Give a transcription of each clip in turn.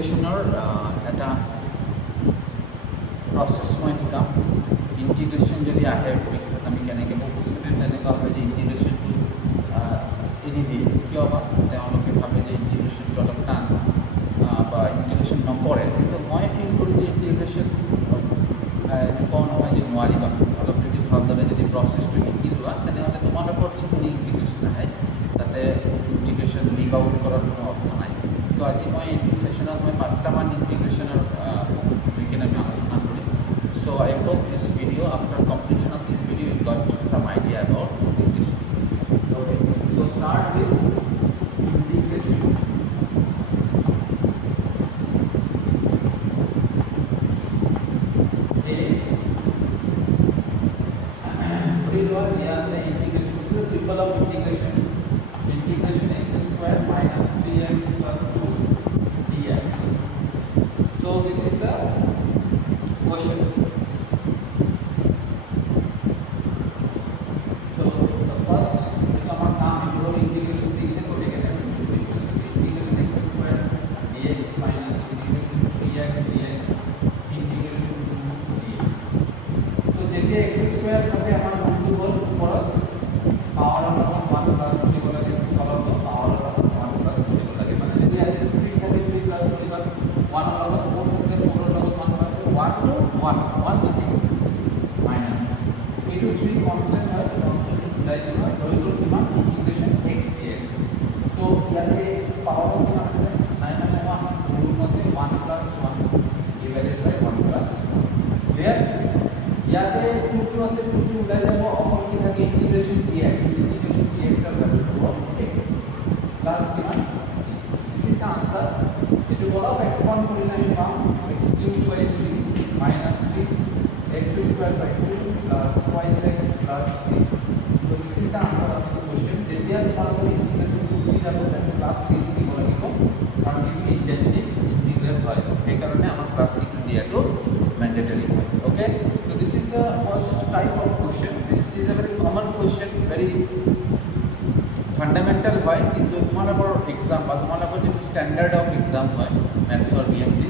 ইন্টিগ্ৰেশনৰ এটা প্ৰচেছ মই শিকাম। ইন্টিগ্ৰেশ্যন যদি আহে পৰীক্ষাত আমি কেনেকৈ বহু ষ্টুডেণ্ট তেনেকুৱা হয় যে ইন্টিগ্ৰেশ্যনটো এৰি দিয়ে, কিয় বা তেওঁলোকে ভাবে যে ইন্টিগ্ৰেশ্যনটো অলপ টান বা ইন্টিগ্ৰেশ্যন নকৰে। কিন্তু মই ফিল কৰোঁ যে ইন্টিগ্ৰেশ্যন এনেকুৱাও নহয় যে নোৱাৰিবা, অলপ যদি ভালদৰে যদি প্ৰচেছটো শিকি লোৱা তেনেহ'লে তোমালোকৰ যিখিনি ইন্টিগ্ৰেশ্যন আহে তাতে ইন্টিগ্ৰেশ্যন লিভ আউট কৰাৰ কোনো অৰ্থ নাই। তো আজি মই এইটো ছেশ্যনত মই 5টামান ইন্টিগ্ৰেশ্যনৰ লৈ কিনে আমি আলোচনা কৰিম। So' I hope this video' after completion of this video' you got some idea about integration. Okay, so start with integration. Integration. This is the symbol of integration. Integration x square minus 3x plus 2 dx. So this is the question. So the first become a integration thing है, integration x square dx minus integration 3x dx integration 2 dx. तो जल्दी x square करके हमारा बंधु बोल ऊपर power of 1 plus होने वाला है, पावर ऑफ 1 प्लस होने वाला है। मतलब यदि आते 3 करके 3 प्लस होने वाला 1 वाला 4 करके 4 वाला 1 प्लस 1 to 1 करके माइनस ये तो 3 कांस्टेंट है, तो कांस्टेंट उठाई देना लोअर किमान इंटीग्रेशन x dx। तो याते x पावर ऑफ कितना है 9 में 1 रूट में 1 plus 1 divided by 1 plus clear. याते 2 टू से 2 टू उठाई देना और की থাকে इंटीग्रेशन dx और वैल्यू ऑफ x प्लस किमान c। इसी का आंसर ये जो बोला एक्सपांड करना है palm x cube by 3 minus 3 x square by 2 plus twice x plus c। तो इसी का आंसर ऑफ दिस क्वेश्चन যেতিয়া তোমালোকৰ ইন্টিগ্ৰেশন বুঝি যাব তাতে প্লাস c দিব লাগিব, কাৰণ এইটো ইনডেফিনিট ইন্টিগ্ৰেল হয়, সেই কাৰণে আমাৰ প্লাস c দিয়াটো ম্যান্ডেটৰি হয়। Okay, so this is the first type of question. This is a very common question, very fundamental হয়, কিন্তু তোমালোকৰ এক্সাম বা তোমালোকৰ যেটো স্ট্যান্ডাৰ্ড অফ এক্সাম হয় ম্যাথছৰ বিএমটি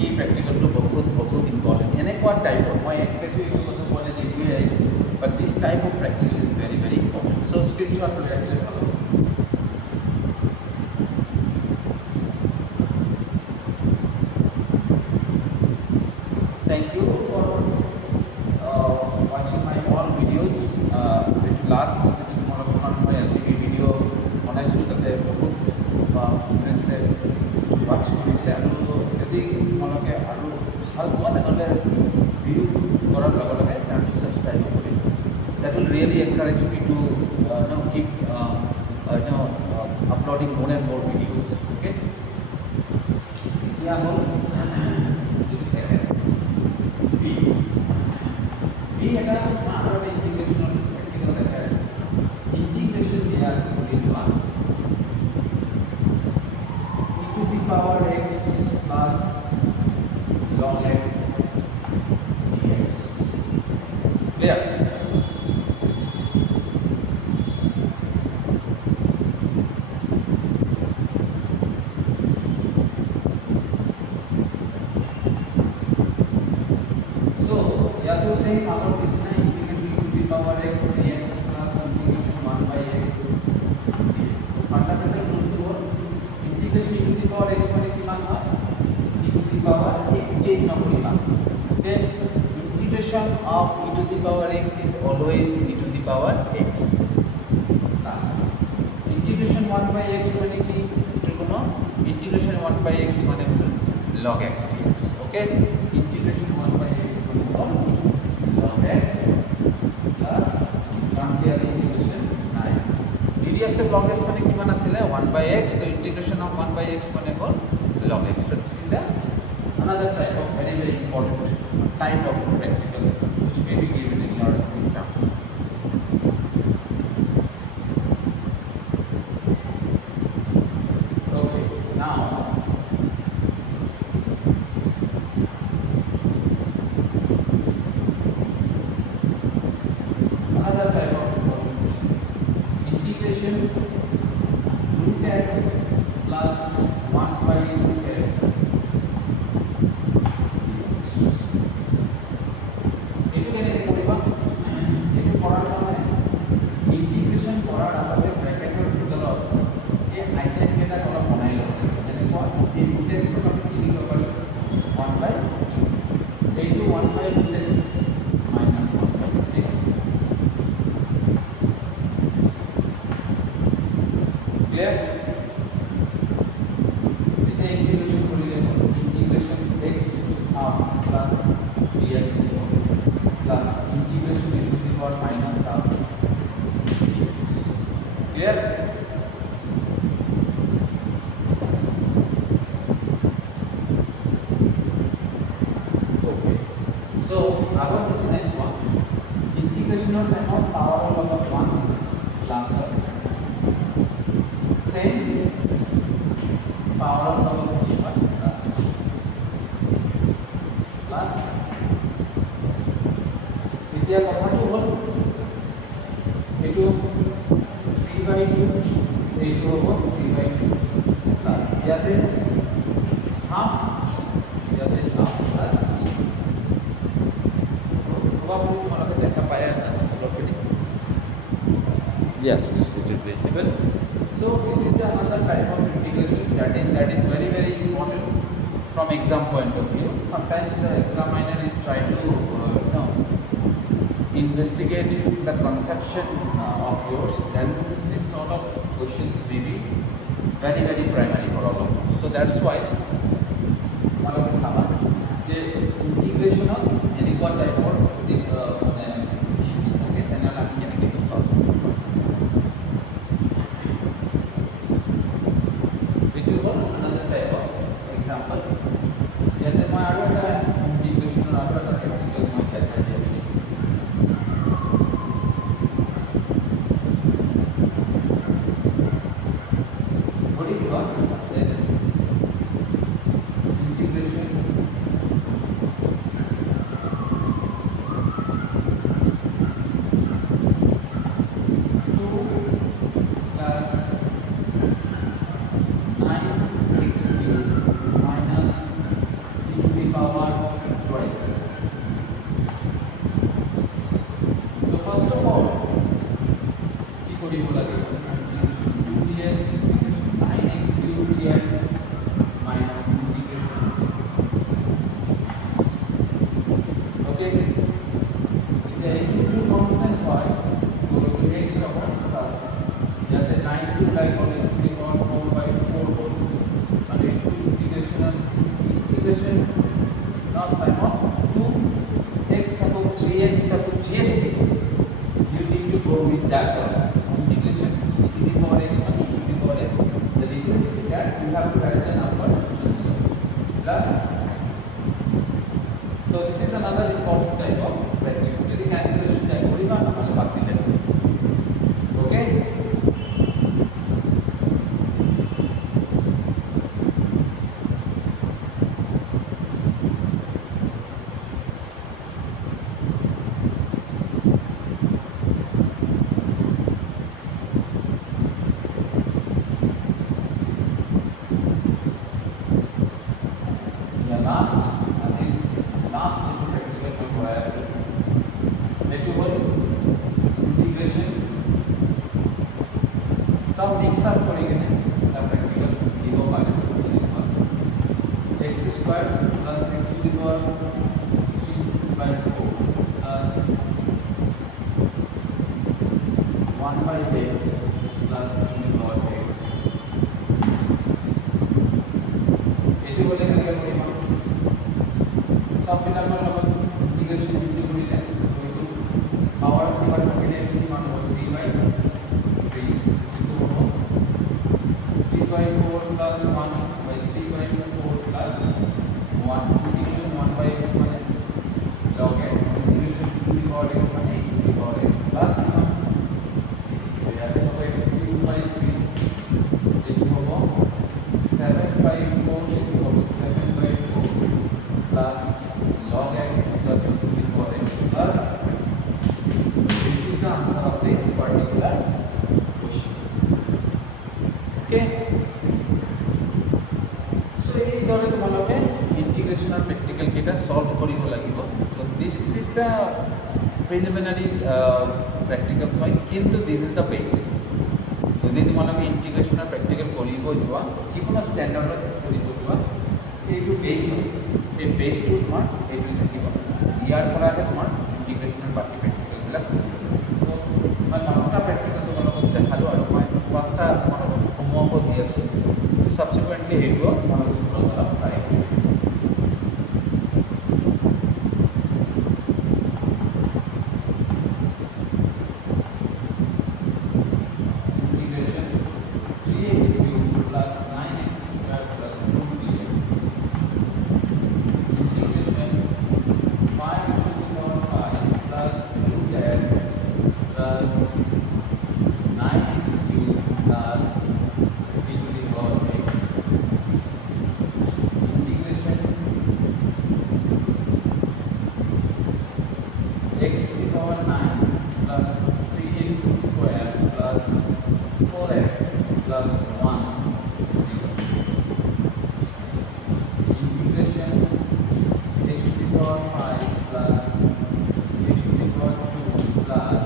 এই প্ৰ্যাকটিকেলটো বহুত বহুত ইম্পৰ্টেণ্ট। এনেকুৱা টাইপৰ মই এক্সেক্টলি এইটো কথা কোৱা নাই দেখুৱাই আহিলোঁ, but this type of practical is very very important. So' screenshot লৈ ৰাখিলে ভাল হ'ব। Thank you for watching my all videos. Last tomorrow মই LTV ভিডিও বনাইছিলোঁ, তাতে বহুত ষ্টুডেণ্টছে watch কৰিছে, আৰু যদি তোমালোকে আৰু ভাল পোৱা তেনেহ'লে ভিউ কৰাৰ লগে লগে চেনেলটো ছাবস্ক্ৰাইব কৰিম। That will really encourage me to keep uploading more and more videos. Okay, এতিয়া হ'ল এটা আমাৰ ইন্টিগ্ৰেশনৰ প্ৰ্যাকটিকেল দেখা আছে। ইন্টিগ্ৰেশন দিয়া আছে বুলি কোৱা e to the power x plus log x dx clear। so या तो सेम our इसमें integration e to the power x dx plus integration 1 by x dx। Fundamental rule तो integration e to the power x মানে কিমান হয় e to the power x change নকৰিবা, then integration of e to the power x is always e to the power x plus integration 1 by x মানে কি এটো কোনো integration 1 by x মানে log x dx। Okay, integration 1 by x মানে log x plus কামটিয়াৰ integration 9 ddx of log x মানে কিমান আছিল 1 by x, so integration of 1 by x মানে হ'ল log x। So this is the another type of very very important type of practical which may be given in your exam. Okay, now another type of question, integration root x plus 1 by root x clear এতিয়া ইন্টিগ্ৰেশন কৰিলে ইন্টিগ্ৰেশন x half plus dx plus integration e to the power minus half dx clear okay so our this next one integration of power log of 1 plus same power log of given plus এতিয়া কথাটো হল এটো 3/2 এটো হ'ব 3/2 plus ইয়াতে half ইয়াতে half plus probably তোমালোকে দেখা পাই আছা property yes it is visible so this is the another type of integration that is very important from exam point of view sometimes the examiner is trying to investigate the conception of yours then this sort of questions may be very primary for all of them so that's why তোমালোকে চাবা যে integration of এনেকুৱা টাইপৰ issues থাকে তেনেহ'লে আমি কেনেকৈ solve কৰিব এইটো হ'ল another type of example ইয়াতে মই আৰু এটা ইন্টিগ্ৰেশনৰ আৰু এটা প্ৰেক্টিকেল মই দেখাই দি আছোঁ So this is another important type of practical. Jadi cancellation type koriba namale baki debe. Okay? The preliminary practical point kintu this is the base jodi tumaloke integration or practical koribo jua jikono standard koribo jua etu base ei base to tomar etu thakibo yar pora he tomar integration or baki practical bila so মই পাঁচটা practical tumaloke dekhalo aru মই পাঁচটা tomar homework subsequently it will monocular fry. Integration 3x cubed plus 9x squared plus 2dx. Integration 5 to the power 5 plus 2x plus 9x cubed plus e to the power x. Integration x to the power 9 plus 3x squared plus 4x plus 1. Integration x to the power 5 plus x to the power 2 plus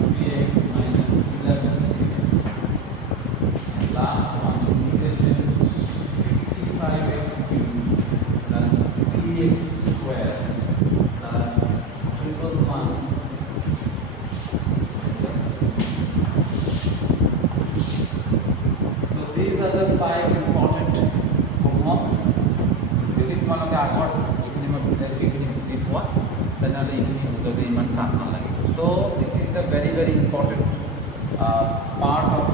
3x minus 11x. And last one, integration 55x cubed plus 3x squared plus 111. So these are the 5 important homework. যদি তোমালোকে আগত যিখিনি মই বুজাইছোঁ এইখিনি বুজি পোৱা তেনেহ'লে এইখিনি বুজাবলৈ ইমান টান নালাগিব. So this is the very important part of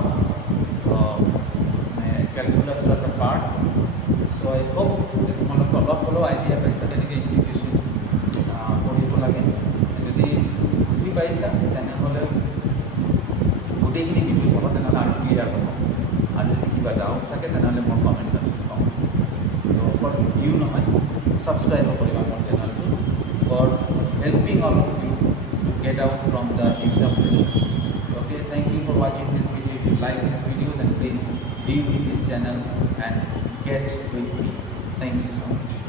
calculus এটা part. So I hope যে তোমালোকে অলপ হ'লেও আইডিয়া পাইছা তেনেকৈ ইণ্টিগ্ৰেশ্যন কৰিব লাগে. যদি বুজি পাইছা তেনেহ'লে গোটেইখিনি ভিডিঅ' চাবা, তেনেহ'লে আৰু ক্লিয়াৰ হ'ব. আৰু যদি কিবা ডাউট থাকে তেনেহ'লে মোৰ কমেণ্ট বক্সত ক'ম. চ' অকল ভিডিঅ' নহয়, ছাবস্ক্ৰাইব কৰিবা মোৰ চেনেলটো for helping all of you to get out from the exam pressure. Okay, thank you for watching this video. If you like this video, then please be with this channel and get with me. Thank you so much.